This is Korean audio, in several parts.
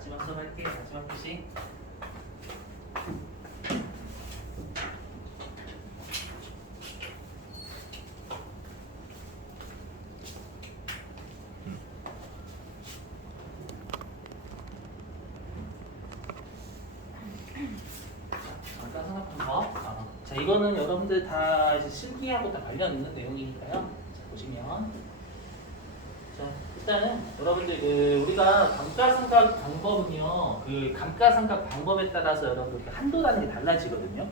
마지막 수업 할게. 마지막 표시. 잠깐 생각한 거. 자, 이거는 여러분들 다 이제 실기하고 다 관련 있는 내용이니까요. 자, 보시면. 자, 일단은 여러분들 우리가 감가상각 방법은요, 그 감가상각 방법에 따라서 여러분들 한도라는 게 달라지거든요.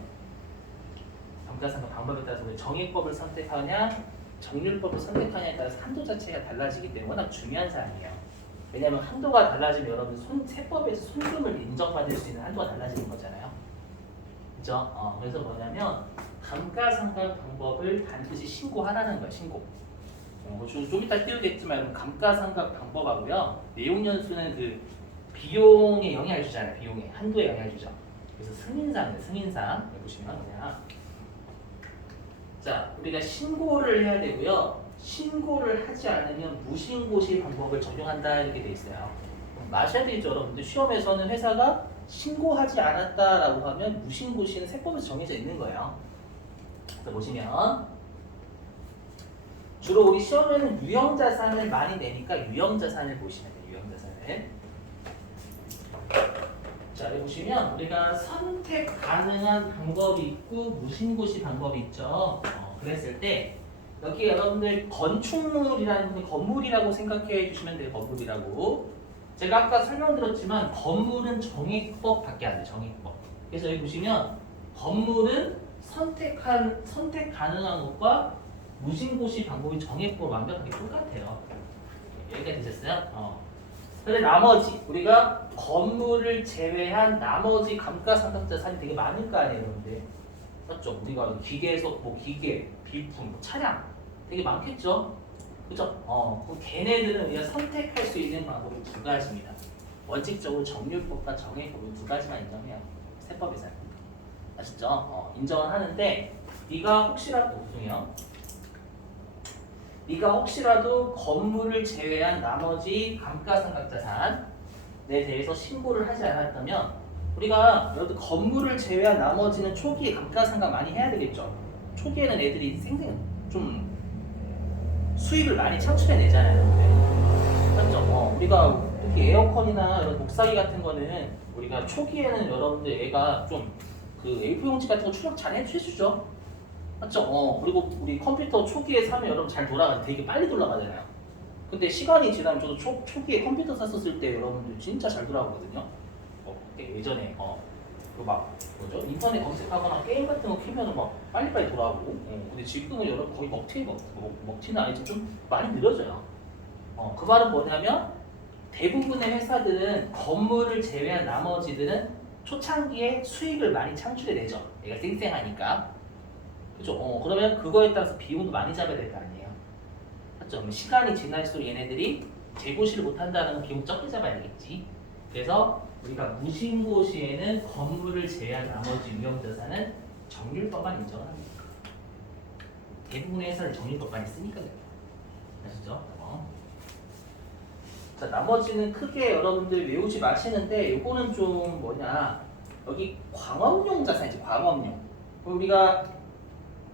감가상각 방법에 따라서 정액법을 선택하냐, 정률법을 선택하냐에 따라서 한도 자체가 달라지기 때문에 워낙 중요한 사항이에요. 왜냐하면 한도가 달라지면 여러분 세법에서 손금을 인정받을 수 있는 한도가 달라지는 거잖아요. 그죠? 그래서 뭐냐면 감가상각 방법을 반드시 신고하라는 거예요. 신고. 좀 이따 띄우겠지만 감가상각 방법하고요. 내용연수는 그 비용에 영향을 주잖아요. 비용에 한도에 영향을 주죠. 그래서 승인사인데 승인사 보시면 그냥 자 우리가 신고를 해야 되고요. 신고를 하지 않으면 무신고시 방법을 적용한다 이렇게 돼 있어요. 마셔야 되죠, 여러분들. 시험에서는 회사가 신고하지 않았다라고 하면 무신고시는 세법에서 정해져 있는 거예요. 그래서 보시면 주로 우리 시험에는 유형자산을 많이 내니까 유형자산을 보시면 돼요. 유형자산을. 자, 여기 보시면 우리가 선택 가능한 방법이 있고 무신고시 방법이 있죠. 그랬을 때 여기 여러분들 건축물이라는 게 건물이라고 생각해 주시면 돼요. 건물이라고. 제가 아까 설명드렸지만 건물은 정액법 밖에 안 돼요. 정액법. 그래서 여기 보시면 건물은 선택 가능한 것과 무신고시 방법이 정액법 완벽하게 똑같아요. 여기까지 되셨어요? 근데 나머지 우리가 건물을 제외한 나머지 감가상각자산이 되게 많을 거 아니에요, 여러분들. 맞죠? 우리가 기계에서 기계, 비품, 차량 되게 많겠죠? 그죠? 그럼 걔네들은 우리가 선택할 수 있는 방법이 두 가지입니다. 원칙적으로 정률법과 정액법을 두 가지만 인정해요. 세법에서는. 아시죠? 인정을 하는데 네가 혹시라도 죄송해요. 네가 혹시라도 건물을 제외한 나머지 감가상각자산에 대해서 신고를 하지 않았다면 우리가 여러분 건물을 제외한 나머지는 초기에 감가상각 많이 해야 되겠죠. 초기에는 애들이 좀 수익을 많이 창출해내잖아요. 맞죠? 우리가 특히 에어컨이나 이런 복사기 같은 거는 우리가 초기에는 여러분들 애가 좀 그 A4 용지 같은 거 출력 잘 해주죠. 맞죠? 그리고 우리 컴퓨터 초기에 사면 여러분 잘 돌아가요. 되게 빨리 돌아가잖아요. 근데 시간이 지나면 저도 초기에 컴퓨터 샀었을 때 여러분들 진짜 잘 돌아가거든요. 예전에 막 뭐죠? 인터넷 검색하거나 게임 같은 거 키면은 막 빨리빨리 돌아가고. 근데 지금은 여러분 거의 먹튀는 아니지 좀 많이 느려져요. 그 말은 뭐냐면 대부분의 회사들은 건물을 제외한 나머지들은 초창기에 수익을 많이 창출해내죠. 얘가 쌩쌩하니까. 그죠? 그러면 그거에 따라서 비용도 많이 잡아야 될 거 아니에요. 맞죠? 시간이 지날수록 얘네들이 재고시를 못한다는 건 비용 적게 잡아야 되겠지. 그래서 우리가 무신고시에는 건물을 제외한 나머지 유형자산은 정률법만 인정을 합니다. 대부분의 회사는 정률법만 있으니까 그래요. 아시죠? 자, 나머지는 크게 여러분들 외우지 마시는데 요거는 좀 여기 광업용 자산이지. 광업용. 우리가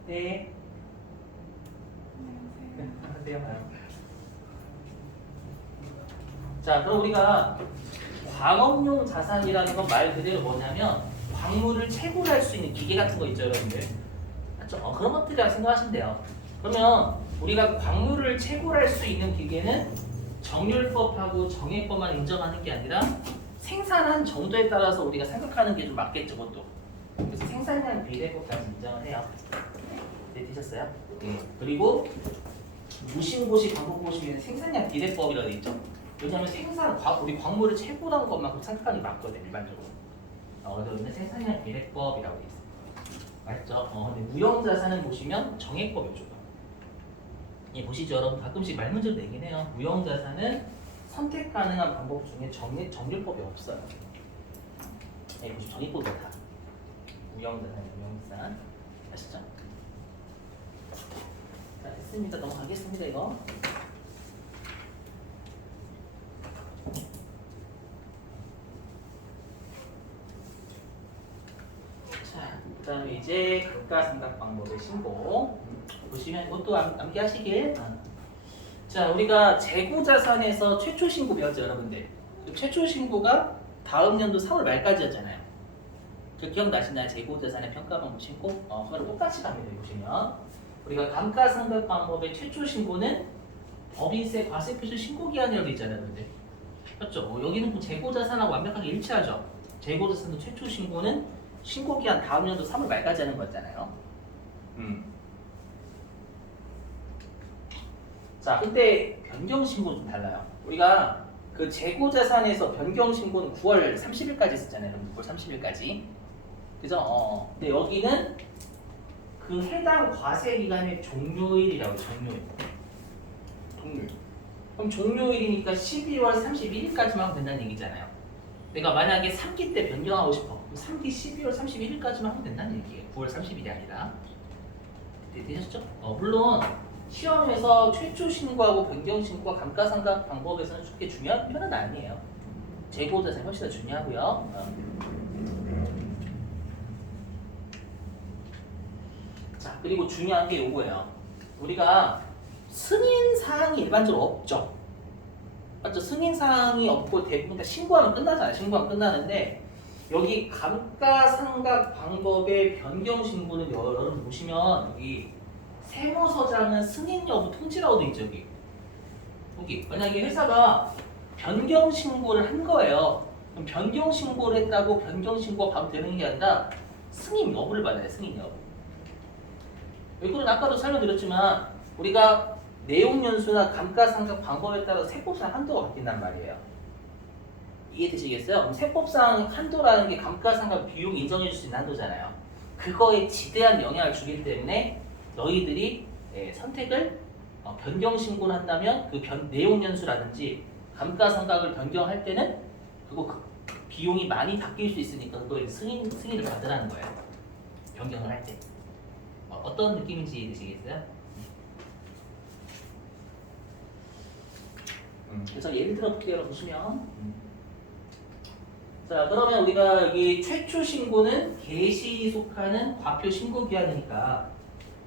네. 안녕하세요. 자, 그럼 우리가 광업용 자산이라는 건 말 그대로 뭐냐면 광물을 채굴할 수 있는 기계 같은 거 있죠, 여러분들. 맞죠? 그런 것들이라고 생각하시면 돼요. 그러면 우리가 광물을 채굴할 수 있는 기계는 정률법하고 정액법만 인정하는 게 아니라 생산한 정도에 따라서 우리가 생각하는 게 좀 맞겠죠, 그것도. 그래서 생산량 비례법까지 인정을 해요. 네, 되셨어요? 네. 그리고 무신고시 방법 보시면 생산량 비례법이라고 돼 있죠. 왜냐하면 우리 광물을 채굴한 것만큼 생각하는 게 맞거든, 일반적으로. 그래서 우리는 생산량 비례법이라고 돼 있어요. 맞죠? 근데 무형자산은 보시면 정액법이죠. 예, 보시죠, 여러분. 가끔씩 말문제로 내긴 해요. 무형자산은 선택 가능한 방법 중에 정률법이 없어요. 예, 보시죠. 정액법이 다. 무형자산. 아시죠? 자, 됐습니다. 넘어가겠습니다, 이거. 이제 감가상각 방법의 신고 보시면 이것도 암기하시길. 자, 우리가 재고자산에서 최초 신고 배웠죠, 여러분들. 최초 신고가 다음 연도 3월 말까지였잖아요. 그 기억나시나요? 재고자산의 평가 방법 신고? 그거랑 똑같이 갑니다. 보시면 우리가 감가상각 방법의 최초 신고는 법인세 과세표시 신고 기한이라고 있잖아요, 여러분들. 맞죠? 여기는 재고자산하고 완벽하게 일치하죠. 재고자산도 최초 신고는 신고 기한 다음 연도 3월 말까지 하는 거잖아요. 자, 근데 변경 신고는 좀 달라요. 우리가 그 재고자산에서 변경 신고는 9월 30일까지 했었잖아요. 9월 30일까지. 그죠? 근데 여기는 그 해당 과세 기간의 종료일이라고 종료일. 종료일. 그럼 종료일이니까 12월 31일까지만 하면 된다는 얘기잖아요. 내가 만약에 3기 때 변경하고 싶어. 그럼 3기 12월 31일까지만 하면 된다는 얘기예요. 9월 30일이 아니라. 되셨죠? 물론 시험에서 최초 신고하고 변경 신고와 감가상각 방법에서는 그렇게 중요한 편은 아니에요. 재고자산이 훨씬 더 중요하고요. 자, 그리고 중요한 게 요거예요. 우리가 승인사항이 일반적으로 없죠. 맞죠? 승인사항이 없고 대부분 다 신고하면 끝나잖아요. 신고하면 끝나는데 여기 감가상각 방법의 변경 신고는 여러분 보시면 여기 세무서장은 승인 여부 통지라고 돼 있죠. 여기 만약에 회사가 변경 신고를 한 거예요. 그럼 변경 신고를 했다고 변경 신고가 바로 되는 게 아니라 승인 여부를 받아야 승인 여부. 이거는 아까도 설명드렸지만 우리가 내용 연수나 감가상각 방법에 따라 세법상 한도가 바뀐단 말이에요. 이해되시겠어요? 그럼 세법상 한도라는 게 감가상각 비용 인정해 줄 수 있는 한도잖아요. 그거에 지대한 영향을 주기 때문에 너희들이 선택을 변경 신고를 한다면 그 내용 연수라든지 감가상각을 변경할 때는 그거 비용이 많이 바뀔 수 있으니까 그거에 승인을 받으라는 거예요. 변경을 할 때. 어떤 느낌인지 이해되시겠어요? 그래서 예를 들어 볼게요. 보시면 자, 그러면 우리가 여기 최초 신고는 개시일이 속하는 과표 신고 기한이니까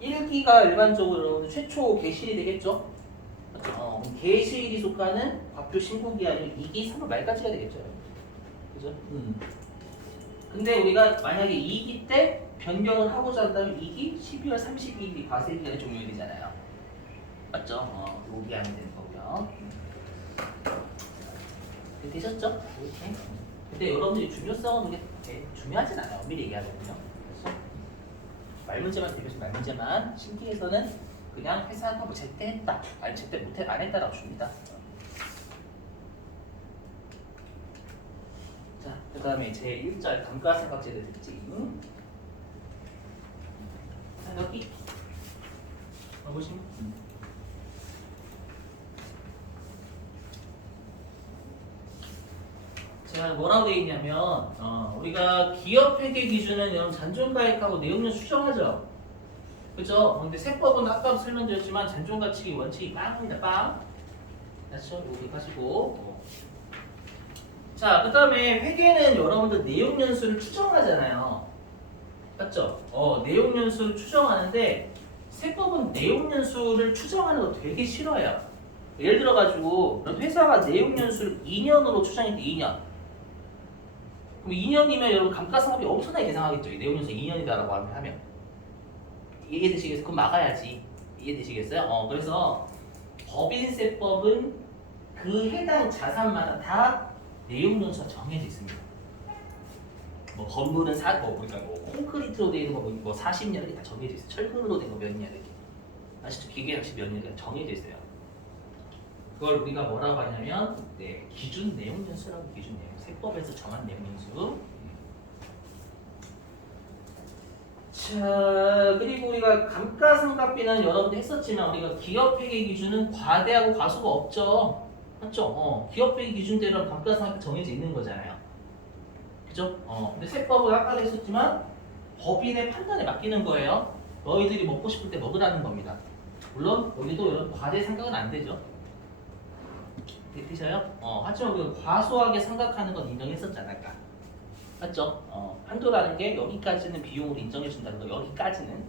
1기가 일반적으로 최초 개시일이 되겠죠? 그렇죠? 개시일이 속하는 과표 신고 기한이 2기 3월 말까지가 되겠죠? 그죠? 근데 우리가 만약에 2기 때 변경을 하고자 한다면 2기 12월 32일이 과세 기간의 종료일이잖아요. 맞죠? 요 기한이 되는 거고요. 되셨죠? 이렇게. 근데 여러분들이 중요성은 그게 중요하진 않아요. 미리 얘기하거든요. 그래서 말문제만 대표시 말문제만 심기에서는 그냥 회사가 뭐 제때 했다, 아니 제때 못해 안 했다라고 줍니다. 자, 그 다음에 제 1절 감가상각제도의 특징. 자, 여기 보시면. 자, 뭐라고 되어 있냐면 우리가 기업 회계 기준은 여러분 잔존가액하고 내용을 수정하죠. 그죠? 근데 세법은 아까도 설명드렸지만 잔존가치기 원칙이 빵입니다. 빵. 아시죠? 여기 가시고. 자, 그 다음에 회계는 여러분들 내용 연수를 추정하잖아요. 맞죠? 내용 연수를 추정하는데 세법은 내용 연수를 추정하는 거 되게 싫어요. 예를 들어가지고 회사가 내용 연수를 2년으로 추정했대. 2년. 그럼 2년이면 여러분 감가상각비 엄청나게 계산하겠죠. 내용 연수 2년이다라고 하면. 이해되시겠어요? 그럼 막아야지. 이해되시겠어요? 그래서 법인세법은 그 해당 자산마다 다 내용 연수가 정해져 있습니다. 뭐 건물은 우리가 콘크리트로 되어 있는 거 뭐 40년 이렇게 다 정해져 있어요. 철근으로 된 거 몇 년 이렇게. 아시죠? 기계약식 몇 년 이렇게 정해져 있어요. 그걸 우리가 뭐라고 하냐면 기준 내용 연수라고. 기준 내용. 세법에서 정한 내용 연수. 자, 그리고 우리가 감가상각비는 여러분들 했었지만 우리가 기업회계 기준은 과대하고 과소가 없죠. 맞죠? 기업회계 기준대로 감가상각비 정해져 있는 거잖아요. 그죠? 근데 세법은 아까도 했었지만 법인의 판단에 맡기는 거예요. 너희들이 먹고 싶을 때 먹으라는 겁니다. 물론 여기도 이런 과대 생각은 안 되죠. 되셔요? 하지만 우리가 과소하게 생각하는 건 인정했었잖아. 아까. 맞죠? 한도라는 게 여기까지는 비용으로 인정해 준다는 거, 여기까지는.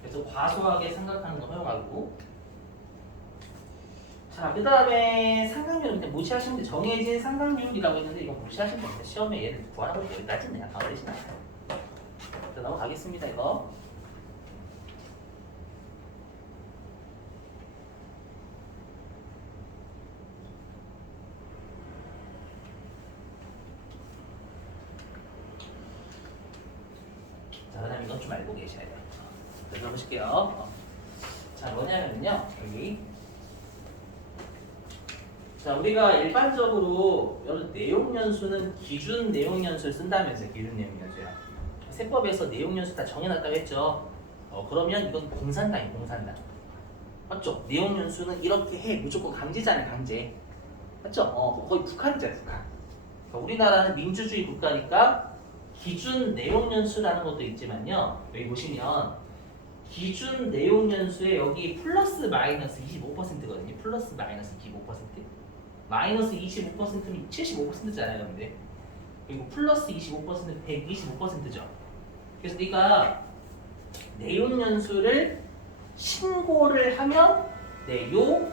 그래서 과소하게 생각하는 거 허용하고. 자, 그 다음에 상각률인데 무시하시면 돼. 정해진 상각률이라고 했는데 이거 무시하시면 됩니다. 시험에 얘를 구하라고 해서 여기까지는 그냥 가버리시면 돼요. 자, 넘어가겠습니다, 이거. 자, 그 다음에 이건 좀 알고 계셔야 돼요. 자, 들어보실게요. 자, 뭐냐면요, 여기. 자, 우리가 일반적으로 여러 내용 연수는 기준 내용 연수를 쓴다면서요. 기준 내용 연수야. 세법에서 내용 연수 다 정해놨다고 했죠. 그러면 이건 공산당이에요. 공산당. 맞죠? 내용 연수는 이렇게 해. 무조건 강제잖아요. 강제. 맞죠? 거의 북한이잖아요. 북한. 그러니까 우리나라는 민주주의 국가니까 기준 내용 연수라는 것도 있지만요. 여기 보시면 기준 내용 연수에 여기 플러스 마이너스 25%거든요. 플러스 마이너스 25%. 마이너스 25%면 75%잖아요, 근데. 그리고 플러스 25%는 125%죠. 그래서 네가 내용 연수를 신고를 하면 요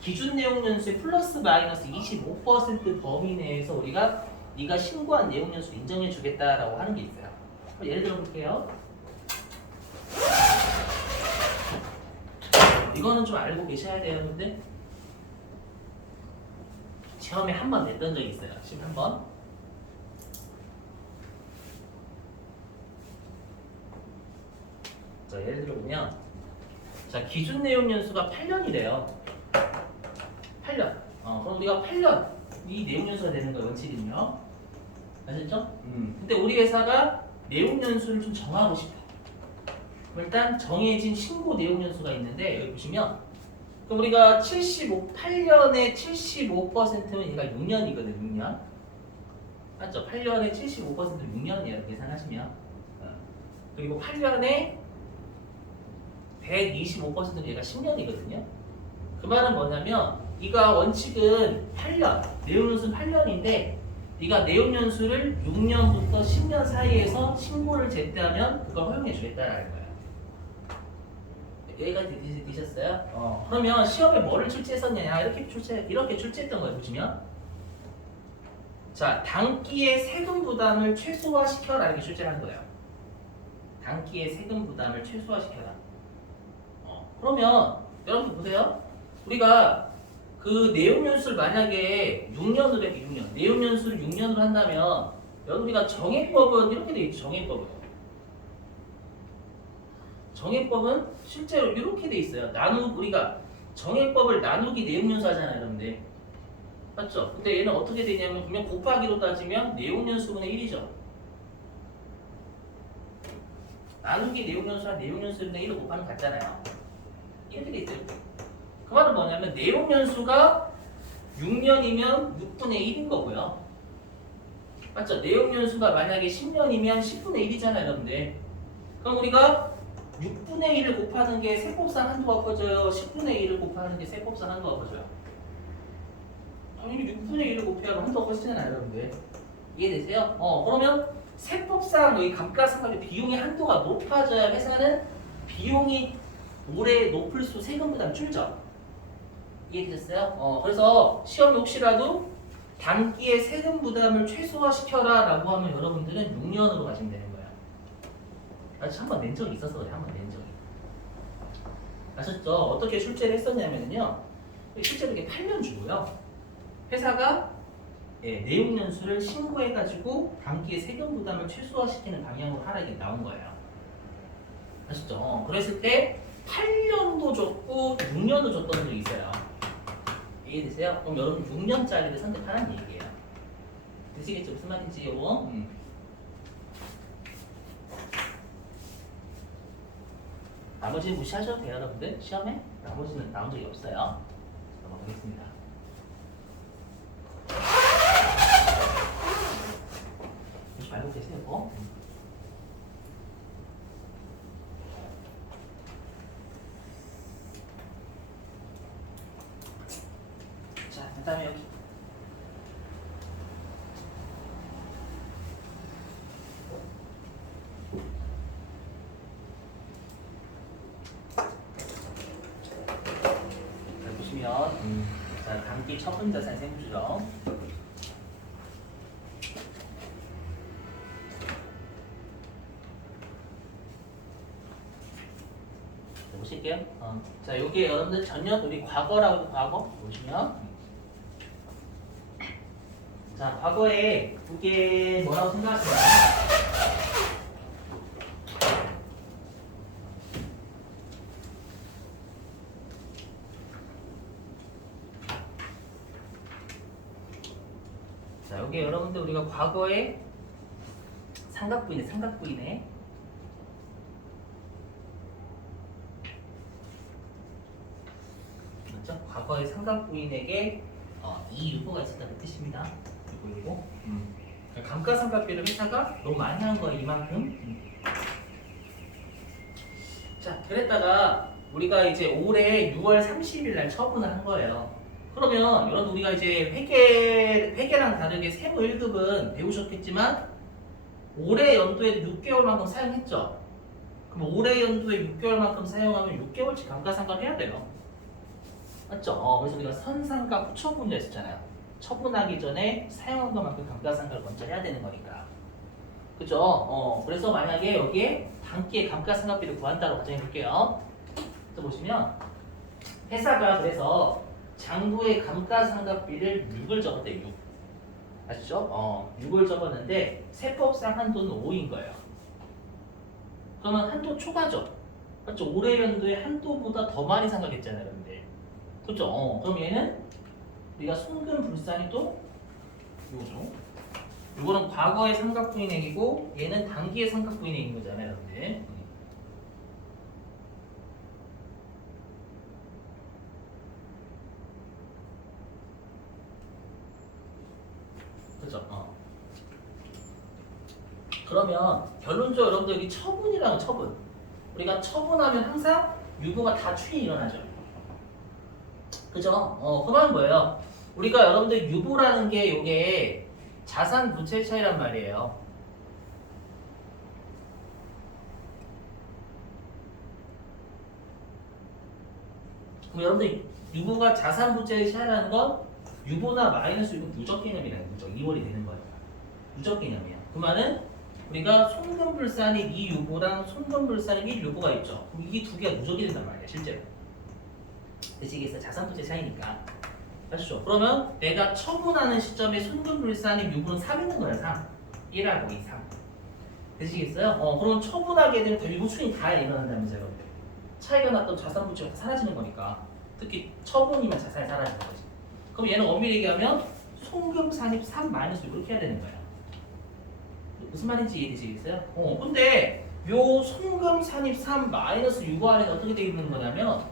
기준 내용 연수의 플러스 마이너스 25% 범위 내에서 우리가 네가 신고한 내용 연수 인정해 주겠다라고 하는 게 있어요. 예를 들어 볼게요. 이거는 좀 알고 계셔야 되는데 시험에 한 번 냈던 적이 있어요. 11번. 자, 예를 들어 보면 자, 기준 내용 연수가 8년이래요. 8년. 그럼 우리가 8년 이 내용 연수가 되는 거예요. 원칙은요. 아셨죠? 근데 우리 회사가 내용 연수를 좀 정하고 싶어. 일단 정해진 신고 내용 연수가 있는데 여기 보시면 그럼 우리가 8년에 75%면 얘가 6년이거든. 6년. 맞죠? 8년에 75%는 6년이에요. 계산하시면. 그리고 8년에 125%는 얘가 10년이거든요. 그 말은 뭐냐면 네가 원칙은 8년, 내용 연수는 8년인데 네가 내용 연수를 6년부터 10년 사이에서 신고를 제때하면 그걸 허용해 주겠다라는 거예요. 여기까지 되셨어요? 그러면 시험에 뭐를 출제했었냐? 이렇게 출제했던 거예요. 보시면 자, 단기의 세금 부담을 최소화시켜라 이렇게 출제하는 거예요. 단기의 세금 부담을 최소화시켜라. 그러면 여러분 보세요. 우리가 그 내용 연수를 만약에 6년으로 해 6년. 내용 연수를 6년으로 한다면 여러분 우리가 정액법은 이렇게 돼 있죠. 정액법은. 정액법은 실제로 이렇게 돼 있어요. 우리가 정액법을 나누기 내용 연수 하잖아요, 여러분들. 맞죠? 근데 얘는 어떻게 되냐면 그냥 곱하기로 따지면 내용 연수분의 1이죠. 나누기 내용 연수랑 내용 연수분의 1을 곱하면 같잖아요. 이렇게 돼 있어요. 그 말은 뭐냐면 내용 연수가 6년이면 6분의 1인 거고요. 맞죠? 내용 연수가 만약에 10년이면 10분의 1이잖아요, 여러분들. 그럼 우리가 6분의 1을 곱하는 게 세법상 한도가 커져요? 10분의 1을 곱하는 게 세법상 한도가 커져요? 당연히 6분의 1을 곱해야 한도가 커지잖아요, 여러분들. 이해되세요? 그러면 세법상 여기 감가상각의 비용의 한도가 높아져야 회사는 비용이 올해 높을수록 세금 부담이 줄죠? 이해되셨어요? 그래서 시험에 혹시라도 단기의 세금 부담을 최소화시켜라 라고 하면 여러분들은 6년으로 가시면 되는 거예요. 한번 낸 적이 있어서 그래. 한번 낸 적이. 아셨죠? 어떻게 출제를 했었냐면요. 실제로 이렇게 8년 주고요. 회사가 내용 연수를 신고해가지고 단기의 세금 부담을 최소화시키는 방향으로 하라 이게 나온 거예요. 아셨죠? 그랬을 때 8년도 줬고 6년도 줬던 적이 있어요. 이해되세요? 그럼 여러분 6년짜리를 선택하라는 얘기예요. 되시겠죠? 무슨 말인지 여보? 나머지는 무시하셔도 돼요, 여러분들. 시험에 나머지는 나온 적이 없어요. 넘어가겠습니다. 혹시 알고 계세요, 여보? 자, 그 다음에 여기 단기 처분자산 세무조정. 보실게요. 자, 여기 여러분들 전년 우리 과거라고 과거 보시면, 자, 과거에 이게 뭐라고 생각하시나요? 자, 여기 여러분들 우리가 과거에 삼각부인에 그렇죠? 과거의 삼각부인에게 이 유보가 있었다는 뜻입니다. 유보이고, 감가상각비를 회사가 너무 많이 한 거예요, 이만큼. 자, 그랬다가 우리가 이제 올해 6월 30일 날 처분을 한 거예요. 그러면 여러분 우리가 이제 회계랑 다르게 세무 1급은 배우셨겠지만 올해 연도에 6개월만큼 사용했죠. 그럼 올해 연도에 6개월만큼 사용하면 6개월치 감가상각 해야 돼요. 맞죠? 그래서 우리가 선상각 후 처분자 있었잖아요. 처분하기 전에 사용한 것만큼 감가상각을 먼저 해야 되는 거니까. 그죠? 그래서 만약에 여기에 단기의 감가상각비를 구한다고 가정해 볼게요. 그래서 보시면 회사가 그래서 장부의 감가상각비를 6을 적었대. 6 아시죠? 6을 적었는데 세법상 한도는 5인 거예요. 그러면 한도 초과죠. 맞죠? 올해 연도에 한도보다 더 많이 상각했잖아요. 근데 그죠? 그럼 얘는 우리가 손금불산이 또 이거죠. 이거는 과거의 삼각부인액이고 얘는 단기의 삼각부인액인 거잖아요. 여러분들. 그죠? 그러면 결론적으로 여러분들 여기 처분이라는 처분. 우리가 처분하면 항상 유보가 다 추인이 일어나죠. 그죠? 그 말은 뭐예요? 우리가 여러분들 유보라는 게 요게 자산 부채 차이란 말이에요. 그럼 여러분들 유보가 자산 부채의 차이라는 건 유보나 마이너스 유보 누적 개념이라는 거죠. 2월이 되는 거예요. 누적 개념이야. 그 말은 우리가 손금불산이 2유보랑 손금불산이 1유보가 있죠. 그럼 이 두 개가 누적이 된단 말이에요. 실제로. 대시기에서 자산 부채 차이니까. 아시죠? 그러면 내가 처분하는 시점에 손금불산이 유보는 3 있는 거야. 3. 1하고 2, 3. 되시겠어요? 그럼 처분하게 되면 다 유보 추인이 다 일어난다면서요. 여러분들. 차이가 났던 자산 부채가 사라지는 거니까. 특히 처분이면 자산이 사라지는 거지. 그럼 얘는 엄밀히 얘기하면 손금산입 3 마이너스 이렇게 해야 되는 거예요. 무슨 말인지 이해되시겠어요? 근데 요 손금산입 3 마이너스 6 안에는 어떻게 되어 있는 거냐면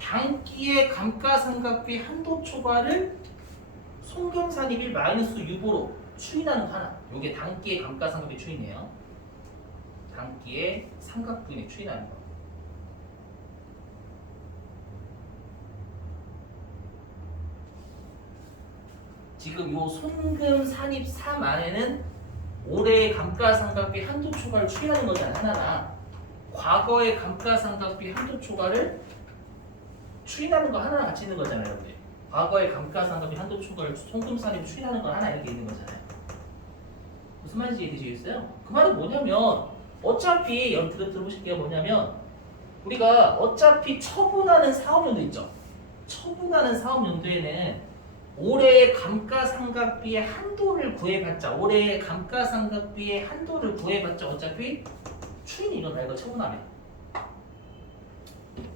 단기의 감가상각비 한도 초과를 손금산입 1 마이너스 6으로 추인하는 거 하나. 요게 단기의 감가상각비 추인이에요. 단기의 삼각부인에 추인하는 거. 지금 요 손금산입 3 안에는 올해의 감가상각비 한도 초과를 추인하는 거잖아요. 하나나 과거의 감가상각비 한도 초과를 추인하는 거 하나랑 같이 있는 거잖아요. 여러분들. 과거의 감가상각비 한도 초과를 손금산입 추인하는 거 하나 이렇게 있는 거잖아요. 무슨 말인지 이해되시겠어요? 그 말은 뭐냐면 어차피 여러분 들어보실게요. 뭐냐면 우리가 어차피 처분하는 사업연도 있죠. 처분하는 사업연도에는 올해의 감가상각비의 한도를 구해봤자 올해의 감가상각비의 한도를 구해봤자 어차피 추인이 일어나. 이거 처분하면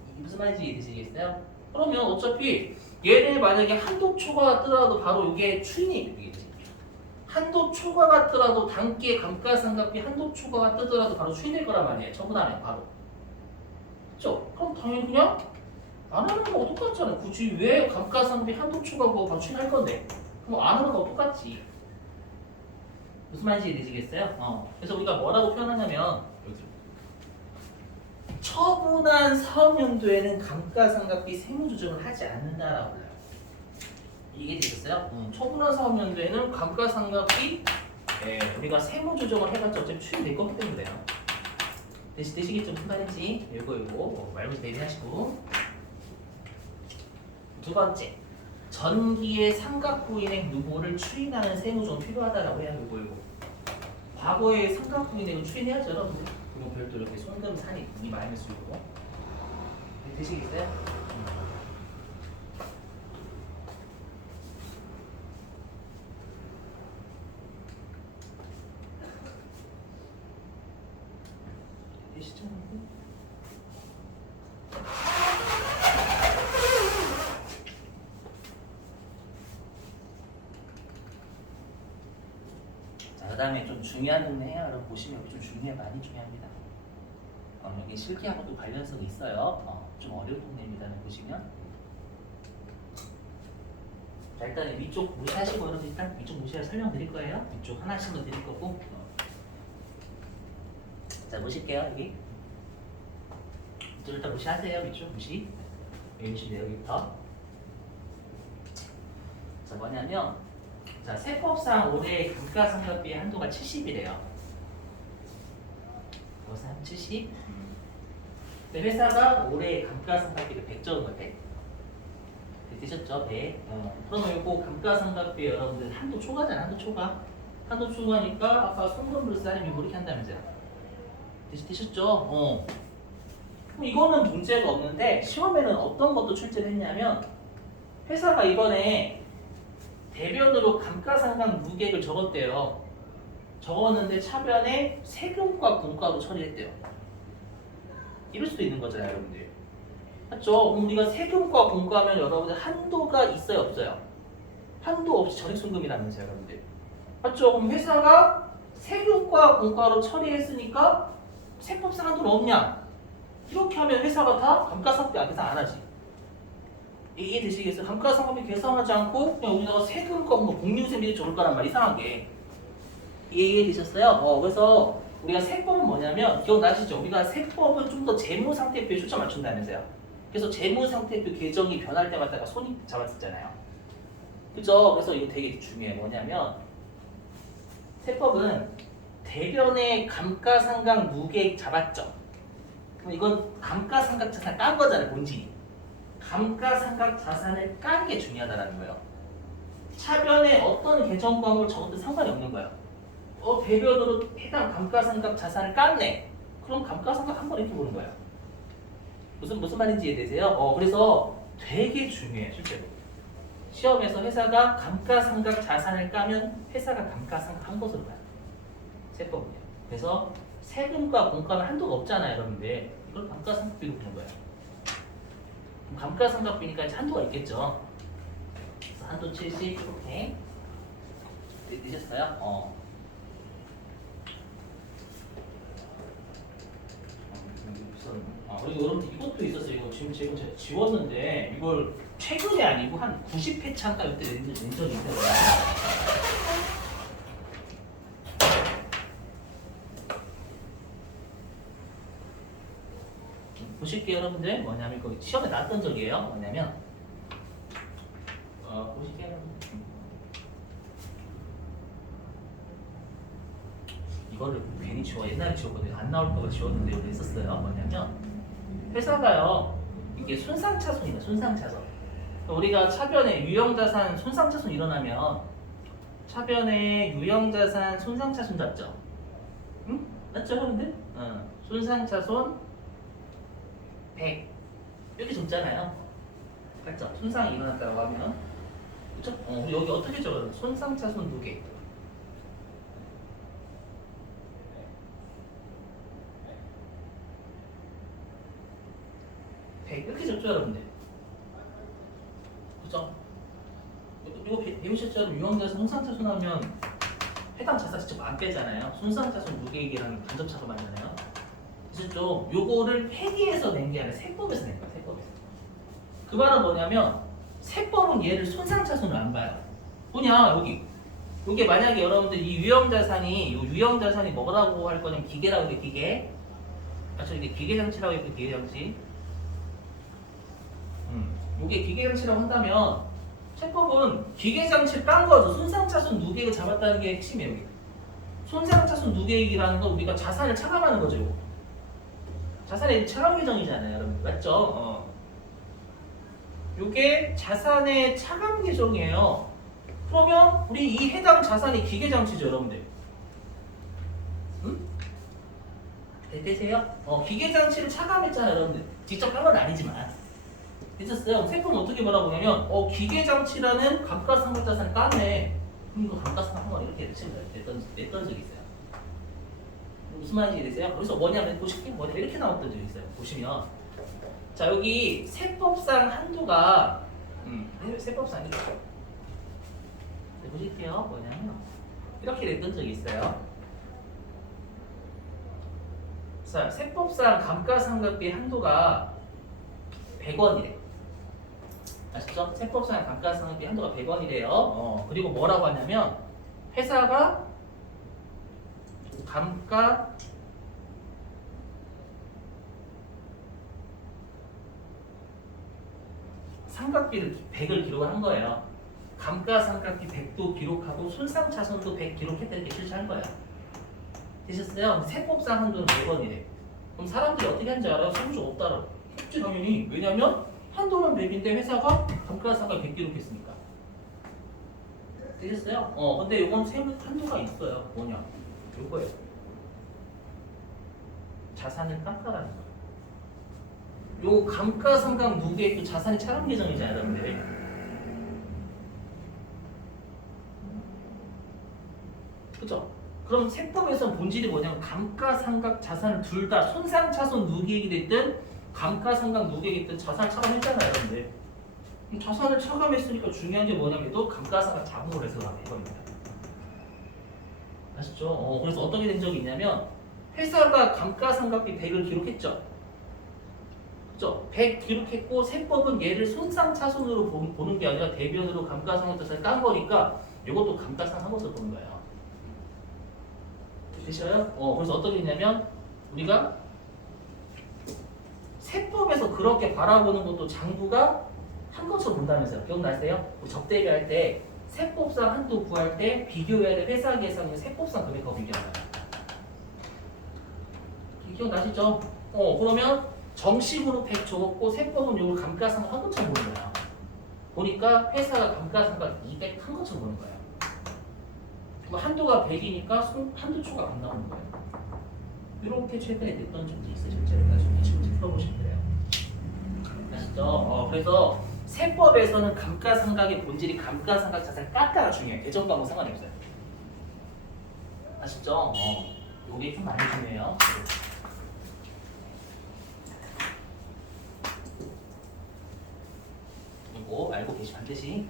이게 무슨 말인지 이해되시겠어요? 그러면 어차피 얘를 만약에 한도 초과가 뜨더라도 바로 이게 추인이 되겠지. 한도 초과가 뜨더라도 단기의 감가상각비 한도 초과가 뜨더라도 바로 추인될 거란 말이에요. 처분하면 바로. 그렇죠? 그럼 당연히 그냥 안 하는 거하고 똑같잖아요. 굳이 왜 감가상각비 한도 초과고 바로 추인할 건데? 그럼 안 하는 거하고 똑같지. 무슨 말인지 이해되시겠어요? 그래서 우리가 뭐라고 표현하냐면 처분한 사업연도에는 감가상각비 세무조정을 하지 않는다라고 해요. 이게 되겠어요? 처분한 사업연도에는 감가상각비 우리가 세무조정을 해봤자 어차피 추인될 거기 때문에요. 되시겠죠? 무슨 말인지 이거 말문제 대비하시고 두 번째, 전기의 삼각부인액 누보를 추인하는 세무좀 필요하다라고 해야 되고 이거. 과거의 삼각부인액은 추인해야죠, 여러분들. 그리고 별도 이렇게 손금 산이 이 마이너스로 되시겠어요? 되시죠? 자, 그 다음에 좀 중요한 동네 해요. 여러분 보시면 여기 좀 중요해, 많이 중요합니다. 여기 실기하고도 관련성이 있어요. 좀 어려운 동네입니다. 보시면. 자, 일단 위쪽 무시하시고 여러분 일단 위쪽 무시하고 설명드릴 거예요. 위쪽 하나씩만 드릴 거고. 자, 보실게요. 여기. 이쪽 일단 무시하세요. 위쪽 무시. 여기 무시돼요. 여기부터. 자, 뭐냐면 자, 세법상 올해 감가상각비의 한도가 70이래요. 여기서 한 70. 근데 회사가 올해 감가상각비를 100 적은 거 100. 되셨죠? 100. 그러면 이거 감가상각비 여러분들 한도 초과잖아. 한도 초과. 한도 초과니까 아까 송금으로 쌓이면 뭐 이렇게 한다면서요. 되셨죠? 그럼 이거는 문제가 없는데 시험에는 어떤 것도 출제를 했냐면 회사가 이번에 대변으로 감가상각 누계액을 적었대요. 적었는데 차변에 세금과 공과로 처리했대요. 이럴 수도 있는 거잖아요, 여러분들. 맞죠? 그럼 우리가 세금과 공과하면 여러분들 한도가 있어요, 없어요? 한도 없이 전액송금이라면서요, 여러분들. 맞죠? 그럼 회사가 세금과 공과로 처리했으니까 세법상 한도는 없냐? 이렇게 하면 회사가 다 감가상각비 계산 안 하지. 이해되시겠어요? 감가상각비 계산하지 않고 그냥 우리가 세금과 뭐 공유세비를 적을 거란 말이 이상하게. 이해되셨어요? 그래서 우리가 세법은 뭐냐면 기억나시죠? 우리가 세법은 좀 더 재무상태표에 초점 맞춘다면서요. 그래서 재무상태표 계정이 변할 때마다 손이 잡았었잖아요. 그죠? 그래서 이거 되게 중요해. 뭐냐면 세법은 대변의 감가상각 누계액 잡았죠. 그럼 이건 감가상각 자산 깐 거잖아요, 본질이. 감가상각 자산을 깐 게 중요하다는 거예요. 차변에 어떤 계정 과목을 적어도 상관이 없는 거예요. 대변으로 해당 감가상각 자산을 깠네. 그럼 감가상각 한 번 이렇게 보는 거예요. 무슨 말인지 이해되세요? 그래서 되게 중요해, 실제로. 시험에서 회사가 감가상각 자산을 까면 회사가 감가상각 한 것으로 봐요. 세법은요. 그래서 세금과 공과는 한도가 없잖아요, 여러분들. 이걸 감가상각비로 보는 거예요. 그럼 감가상각비니까 이제 한도가 있겠죠. 그래서 한도 70 이렇게 되셨어요? 그리고 여러분 이것도 있었어요. 이거 지금 제가 지웠는데 이걸 최근에 아니고 한 90회차인가 이때 낸 적이 있어요. 보실게요, 여러분들. 뭐냐면 이거 시험에 나왔던 적이에요. 뭐냐면 보실게요, 여러분. 이거를 괜히 지워. 옛날에 지웠거든요. 안 나올까봐 지웠는데 여기 있었어요. 뭐냐면 회사가요, 이게 손상차손이다. 손상차손. 우리가 차변에 유형자산 손상차손 일어나면 차변에 유형자산 손상차손 잡죠. 응? 맞죠, 여러분들? 손상차손 100 이렇게 적잖아요. 맞죠? 손상이 일어났다고 하면 그쵸? 우리 여기 어떻게 적어요? 손상차손 누계. 이렇게 적죠, 여러분들. 그죠? 이거 배우셨죠? 유형자산 손상차손 하면 해당 자산 직접 안 빼잖아요. 손상차손 누계액이라는 간접차로 만드나요? 그래서 좀 요거를 회계에서 낸 게 아니라 세법에서 낸 거예요. 세법에서. 그 말은 뭐냐면 세법은 얘를 손상차손을 안 봐요. 뭐냐 여기. 요게 만약에 여러분들 이 유형자산이 뭐라고 할 거냐면 기계라고 해. 기계. 이게 기계장치라고 해요. 기계장치. 요게 기계장치라고 한다면 세법은 기계장치를 깐 거죠. 손상차손 누계액을 잡았다는 게 핵심이에요. 여기. 손상차손 누계액이라는 건 우리가 자산을 차감하는 거죠. 요거. 자산의 차감 규정이잖아요, 여러분. 맞죠? 이게 자산의 차감 계정이에요. 그러면 우리 이 해당 자산이 기계장치죠, 여러분들. 응? 되세요? 기계장치를 차감했잖아요, 여러분들. 직접 한 건 아니지만. 되셨어요? 세법은 어떻게 말하고냐면, 기계장치라는 감가상각자산을 깠네. 그럼 그 감가상각한 이렇게 냈던 적이 있어요. 무슨 말인지 되세요? 그래서 뭐냐면 보시면 이렇게 나왔던 적이 있어요. 보시면 자 여기 세법상 한도가 세법상 이렇게 보실게요. 뭐냐면 이렇게 냈던 적이 있어요. 자 세법상 감가상각비 한도가 100원이래. 아시죠? 세법상 감가상각비 한도가 100원이래요. 그리고 뭐라고 하냐면 회사가 감가 상각비를 100을 기록한 거예요. 감가상각비 100도 기록하고 손상차손도 100 기록했다는 게 실시한 거예요. 되셨어요? 세법상 한도는 100원이래. 그럼 사람들이 어떻게 하는지 알아요? 세무조가 없다라고. 없지 당연히. 왜냐면 한도는 100인데 회사가 감가상각 100 기록했으니까. 되셨어요? 근데 이건 세무 한도가 있어요. 뭐냐? 요거예요. 자산을 깎아라는 거예요. 요 감가상각 누계 그 자산의 차감 계정이잖아요, 여러분들. 그죠? 그럼 세법에서 본질이 뭐냐면 감가상각 자산을 둘 다 손상차손 누계액이 됐든 감가상각 누계액이 됐든 자산을 차감했잖아요, 여러분들. 그럼 자산을 차감했으니까 중요한 게 뭐냐면 감가상각 자본을 해서 나온 겁니다. 아시죠? 그래서 어떻게 된 적이 있냐면 회사가 감가상각비 100을 기록했죠. 그죠? 100 기록했고 세법은 얘를 손상차손으로 보는 게 아니라 대변으로 감가상각자산을 깐 거니까 이것도 감가상각한 것으로 보는 거예요. 되셔요? 그래서 어떻게 되냐면 우리가 세법에서 그렇게 바라보는 것도 장부가 한 것처럼 본다면서요. 기억나세요? 우리 적대비할 때 세법상 한도 구할 때 비교해야 될 회사 계산은 세법상 금액하고 비교하는 거예요. 기억나시죠? 그러면 정식으로 100 적었고 세법은 이걸 감가상각 한 것처럼 보는 거예요. 보니까 회사가 감가상각 200 한 것처럼 보는 거예요. 한도가 100이니까 한도초가 안 나오는 거예요. 이렇게 최근에 됐던 적도 있어요. 실제로 나중에 지금 풀어보시면 돼요. 아시죠? 그래서 세법에서는 감가상각의 본질이 감가상각 자산 깎아가 중요해요. 대전과는 상관이 없어요. 아시죠? 요게 좀 많이 중요해요. 이거 알고 계시 반드시.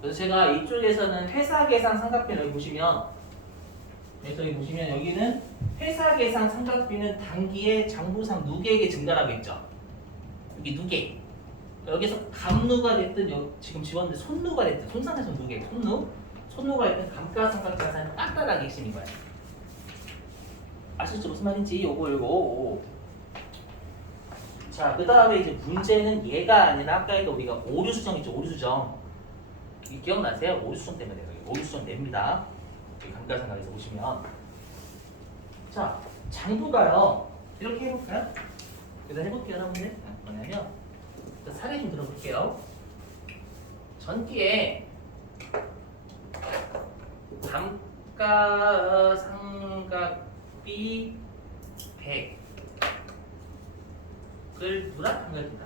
그래서 제가 이쪽에서는 회사 계산 상각비를 보시면, 그래서 여기 보시면 여기는 회사 계산 상각비는 단기에 장부상 누계액의 증가라고 했죠. 여기 누계. 여기서 감누가 됐든 지금 지웠는데 손누가 됐든 손상해서 누계액 손누가 됐든 감가상각자산은 깎아라기 핵심인 거예요. 아시죠? 무슨 말인지 요거. 자, 그 다음에 이제 문제는 얘가 아니라 아까 했던 우리가 오류수정 있죠, 오류수정. 이 기억나세요? 오류수정 때문에 오류수정 냅니다. 감가상각에서 보시면. 자, 장부가요. 이렇게 해볼까요? 일단 해볼게요, 여러분들. 뭐냐면, 사례 좀 들어볼게요. 전기에 감가상각비 100을 누락한 겁니다.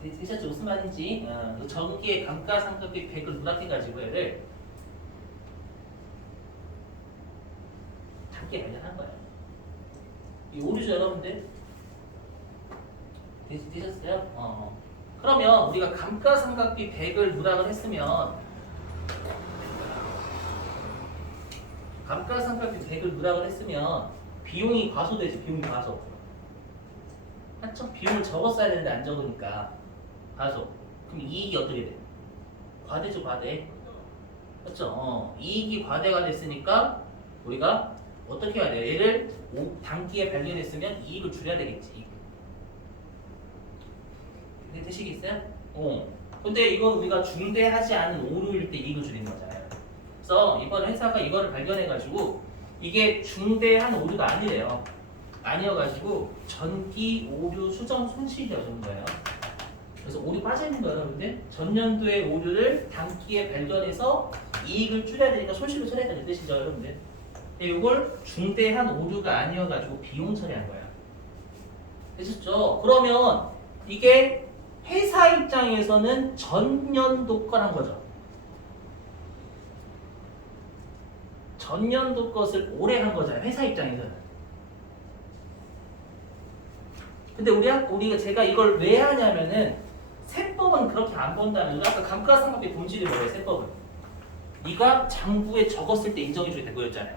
되셨죠? 무슨 말인지. 전기에 감가상각비 100을 누락해가지고 얘를 함께 발견한 거예요. 이 오류죠, 여러분들? 되셨어요? 그러면 우리가 감가상각비 100을 누락을 했으면 비용이 과소되지. 비용이 과소. 맞죠? 비용을 적었어야 되는데 안 적으니까 과소. 그럼 이익이 어떻게 돼? 과대죠, 과대. 맞죠? 이익이 과대가 됐으니까 우리가 어떻게 해야 돼? 얘를 단기에 발견했으면 이익을 줄여야 되겠지. 이게 되시겠어요? 근데 이건 우리가 중대하지 않은 오류일 때 이익을 줄이는 거잖아요. 그래서 이번 회사가 이거를 발견해가지고 이게 중대한 오류가 아니래요. 아니어가지고 전기 오류 수정 손실이 어려운 거예요. 그래서 오류 빠져있는 거예요, 여러분들. 전년도의 오류를 단기에 발견해서 이익을 줄여야 되니까 손실을 처리해야 뜻이죠, 여러분들. 이걸 중대한 오류가 아니어가지고 비용 처리한 거예요. 되셨죠? 그러면 이게 회사 입장에서는 전년도 거란 거죠. 전년도 것을 올해 한 거잖아요. 회사 입장에서는. 근데 우리가 제가 이걸 왜 하냐면은 세법은 그렇게 안 본다는 거. 아까 감가상각비 본질이 뭐예요? 세법은. 네가 장부에 적었을 때 인정해주게 되고였잖아요.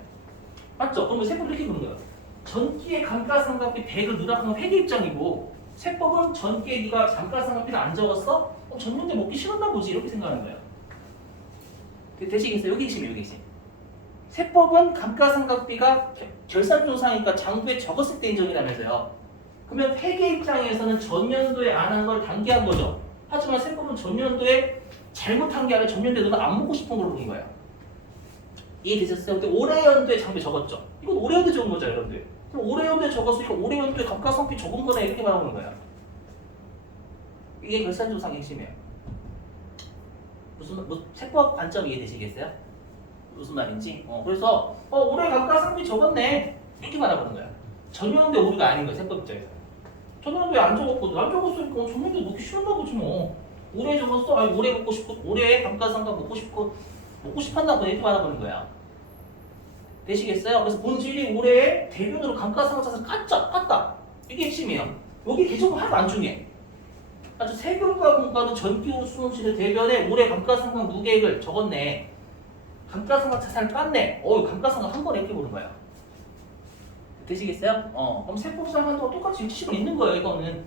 맞죠? 그러면 세법을 이렇게 보는 거예요. 전기의 감가상각비 100을 누락하면 회계 입장이고 세법은 전기에 네가 감가상각비를 안 적었어? 전년도에 먹기 싫었나 보지 이렇게 생각하는 거예요. 되시겠어요? 여기 계시면 여기 계시. 세법은 감가상각비가 결산조사니까 장부에 적었을 때 인정이라면서요. 그러면 회계 입장에서는 전년도에 안 한 걸 단기한 거죠. 하지만 세법은 전년도에 잘못한 게 아니라 전년도에 너가 안 먹고 싶은 걸 보는 거예요. 이해되셨어요? 근데 올해 연도에 장부에 적었죠. 이건 올해 연도에 적은 거죠, 여러분들. 그럼 올해 연도에 적었으니까 올해 연도에 감가상각비 적은 거네 이렇게 말하는 거예요. 이게 결산조사의 핵심이에요. 세법 관점 이해되시겠어요? 무슨 말인지? 그래서 올해 감가상각비 적었네 이렇게 말하는 거야. 전년도에 오류가 아닌 거야, 세법 입장에서. 전년도에 안 적었으니까 전년도에 먹기 싫었나 보지 뭐. 올해 적었어? 아니 올해 먹고 싶고 올해 감가상각 먹고 싶었나 보네 이렇게 말하는 거야. 되시겠어요? 그래서 본질이 올해 대변으로 감가상각 자산을 깠다. 이게 핵심이에요. 여기 개정은 하나도 안 중요해. 아주 세금과 공과는 전기후 수능실의 대변에 올해 감가상각 무계획을 적었네. 감가상각 자산을 깠네. 감가상각 한 번에 이렇게 보는 거야. 되시겠어요? 그럼 세법상 한도 똑같이 60은 있는 거예요, 이거는.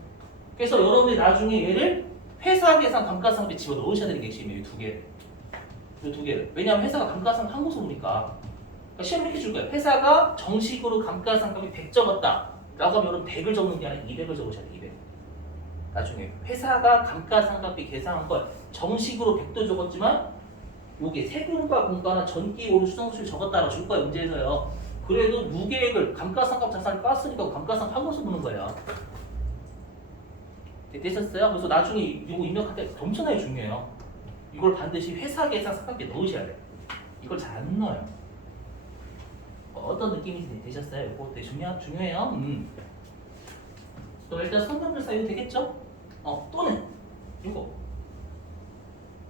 그래서 여러분이 나중에 얘를 회사 계산 감가상각비 집어 넣으셔야 되는 게 핵심이에요, 이 두 개를. 이 두 개를. 왜냐하면 회사가 감가상각 한 곳으로 보니까. 그러니까 시험 이렇게 줄 거예요. 회사가 정식으로 감가상각비 100 적었다. 라고 하면 여러분 100을 적는 게 아니라 200을 적으셔야 돼요, 200. 나중에. 회사가 감가상각비 계산한 걸 정식으로 100도 적었지만 요게 세금과 공과나 전기 오류 수정수를 적었다라고 줄 거예요, 문제에서요. 그래도 무계획을 감가상각 자산을 깠으니까 감가상각 한 것을 보는 거예요. 되셨어요? 그래서 나중에 이거 입력할 때 엄청나게 중요해요. 이걸 반드시 회사 계산 상각비에 넣으셔야 돼요. 이걸 잘 안 넣어요. 어떤 느낌인지 되셨어요? 이거 되게 중요해요. 또 일단 성명불사 이거 되겠죠? 또는 이거.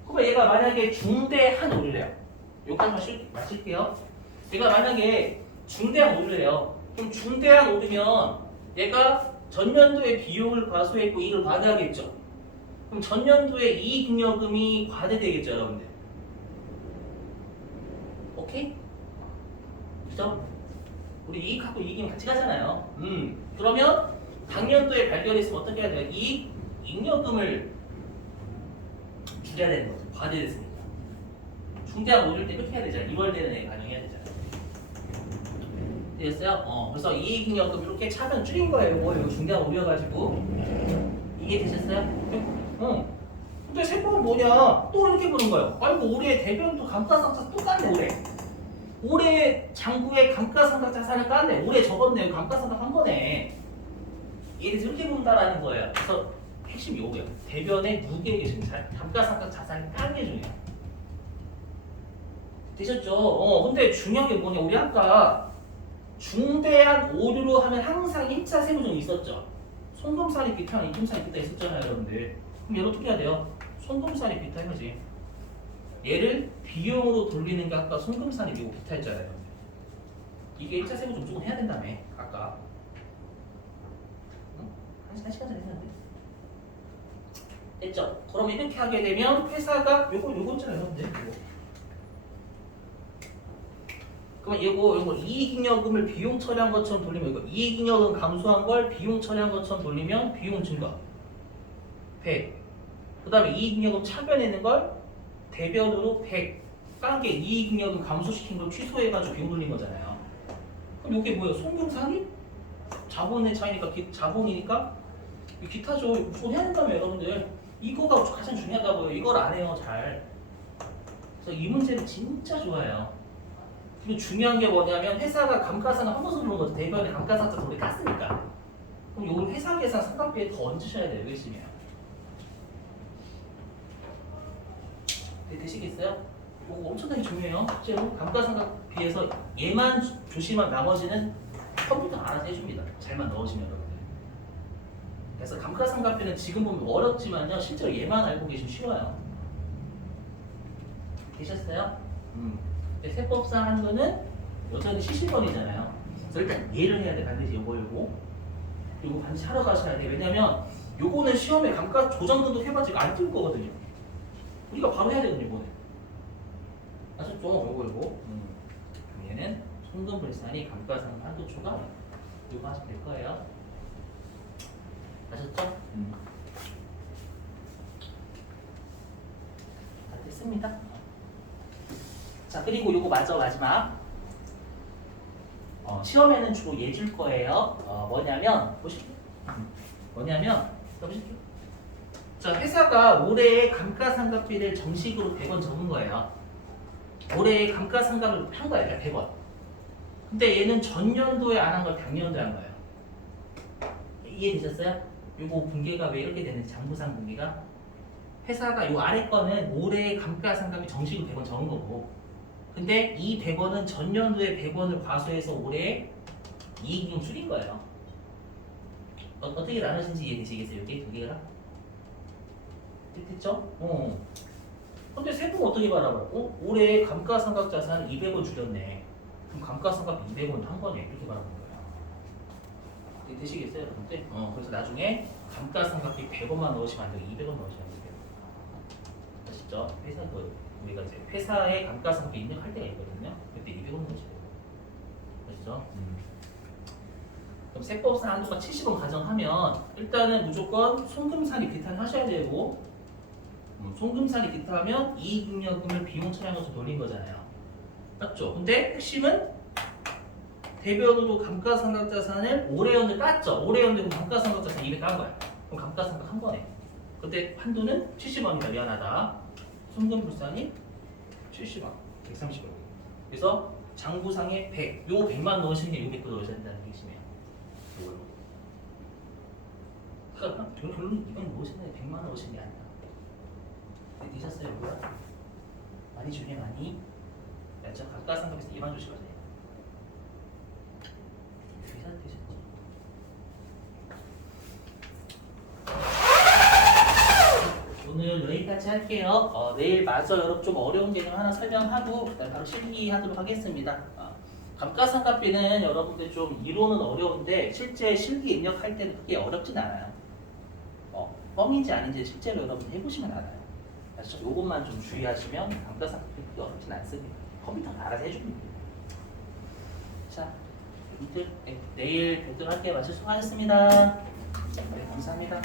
그러면 얘가 만약에 중대한 오류래요. 여기까지 마실게요. 얘가 만약에 중대한 오류래요. 그럼 중대한 오류면 얘가 전년도에 비용을 과소했고 이익을 과대하겠죠. 그럼 전년도에 이익잉여금이 과대되겠죠, 여러분들. 오케이? 그죠? 우리 이익하고 이익이면 같이 가잖아요. 그러면 당년도에 발견했으면 어떻게 해야 돼요? 이익잉여금을 줄여야 되는 거죠. 과대됐으니까. 중대한 오류일 때 이렇게 해야 되잖아요. 2월 되는 애 반영해야 되잖아요. 됐어요? 그래서 이익잉여금 이렇게 차면 줄인 거예요. 이거 중대한 오류여가지고. 이해되셨어요? 근데 세법은 뭐냐? 또 이렇게 보는 거예요. 아이고 올해 대변도 감가상각 똑같네 올해. 올해 장부에 감가상각 자산을 깠네. 올해 적었네. 감가상각 한 거네. 이래서 이렇게 본다라는 거예요. 그래서 핵심이 요거예요. 대변에 무게의 증산, 감가상각 자산을 깐 게 중요해요. 되셨죠? 근데 중요한 게 뭐냐? 우리 아까 중대한 오류로 하면 항상 1차 세무정이 있었죠. 송금살이 비타나 임금살이 비타 있었잖아요, 여러분들. 그럼 얘를 어떻게 해야 돼요? 송금살이 비타 해야지. 얘를 비용으로 돌리는 게 아까 송금살이 미고 비타였잖아요. 이게 1차 세무정 무조건 해야 된다며, 아까. 한 시간 전에 했는데. 됐죠? 그럼 이렇게 하게 되면 회사가 요거 있잖아요, 여러분들. 그러면 이거 이익잉여금을 비용 처리한 것처럼 돌리면 이거 이익잉여금 감소한 걸 비용 처리한 것처럼 돌리면 비용 증가 100. 그 다음에 이익잉여금 차변에 있는 걸 대변으로 100 깐 게 이익잉여금 감소시킨 걸 취소해가지고 비용 돌린 거잖아요. 그럼 이게 뭐예요? 손금상이? 자본의 차이니까 자본이니까 기타죠. 무조건 해야 된다며 여러분들. 이거가 가장 중요하다고요. 이걸 안 해요 잘. 그래서 이 문제는 진짜 좋아요. 그리고 중요한 게 뭐냐면 회사가 감가상각 한 번서 부른 거죠. 대변에 감가상각 우리 깠으니까. 그럼 이걸 회사 계산 상각비에 더 얹으셔야 돼요. 열심히요. 되시겠어요? 이거 엄청나게 중요해요. 실제로 감가상각비에서 얘만 조심하면 나머지는 컴퓨터 알아서 해줍니다. 잘만 넣으시면 여러분들. 그래서 감가상각비는 지금 보면 어렵지만요. 실제로 얘만 알고 계시면 쉬워요. 되셨어요? 근데 세법상 한 거는 여전히 시시번이잖아요. 그래서 일단 얘를 해야 돼. 반드시 요거. 이거 반드시 하러 가셔야 돼. 왜냐면 요거는 시험에 감가 조정등도 해봤자 안 뜰 거거든요. 우리가 바로 해야 되거든요, 이번에. 아셨죠? 요거. 그럼 얘는 송금불산이 감가상각 한도초가 요거 하시면 될 거예요. 아셨죠? 다 됐습니다. 자, 그리고 요거 마지막. 시험에는 주로 얘 줄 거예요. 뭐냐면 보실게요. 보실게요. 자, 회사가 올해의 감가상각비를 정식으로 100원 적은 거예요. 올해의 감가상각을 한 거예요. 100원. 근데 얘는 전년도에 안 한 걸 작년도에 한 거예요. 이해되셨어요? 요거 분계가 왜 이렇게 되는지 장부상 분계가 회사가 요 아래 거는 올해의 감가상각비 정식으로 100원 적은 거고 근데 이 100원은 전년도에 100원을 과소해서 올해 이익이 좀 줄인 거예요. 어떻게 나누신지 이해되시겠어요? 여기 두 개가? 됐죠? 근데 세부는 어떻게 바라봐요? 올해 감가상각자산을 200원 줄였네. 그럼 감가상각비 200원 한 번에 이렇게 바라보는 거예요. 되시겠어요, 여러분들? 그래서 나중에 감가상각비 100원만 넣으시면 안 되고 200원 넣으시면 돼요. 아시죠? 우리가 이제 회사에 감가상각비 입력할 때가 있거든요. 그때 200원 넣으시면 돼요. 아시죠? 그럼 세법상 한도가 70원 가정하면 일단은 무조건 송금사리 기타는 하셔야 되고 송금사리 기타하면 이익잉여금을 비용 처리한 것으로 돌린 거잖아요. 맞죠? 근데 핵심은 대변으로 감가상각자산을 올해연을 깠죠. 올해연도 감가상각자산 200 깐 거야. 그럼 감가상각 한 번에. 근데 한도는 70원이다. 미안하다. 송금불산이 70원, 130원. 그래서 장부상에 100. 요 100만 넣으시는 게 600도 넣으셔야 된다는 게 핵심이에요. 요걸로. 그러니까 결론 이건 넣으시는 게 100만 넣으시는 게 아니라. 되셨어요, 여러분? 많이 중요해, 많이. 저 감가상각에서 2만 주시거든요. 되셨죠? 오늘 여기까지 할게요. 내일 마저 여러분 좀 어려운 개념 하나 설명하고 그다음 바로 실기하도록 하겠습니다. 감가상각비는 여러분들 좀 이론은 어려운데 실제 실기 입력할 때는 그게 어렵진 않아요. 뻥인지 아닌지 실제로 여러분 해보시면 알아요. 그래서 요것만 좀 주의하시면 감가상각비 그게 어렵진 않습니다. 컴퓨터가 알아서 해줍니다. 자, 여러분들 내일 뵙도록 할게요. 마쳐 수고하셨습니다. 네, 감사합니다.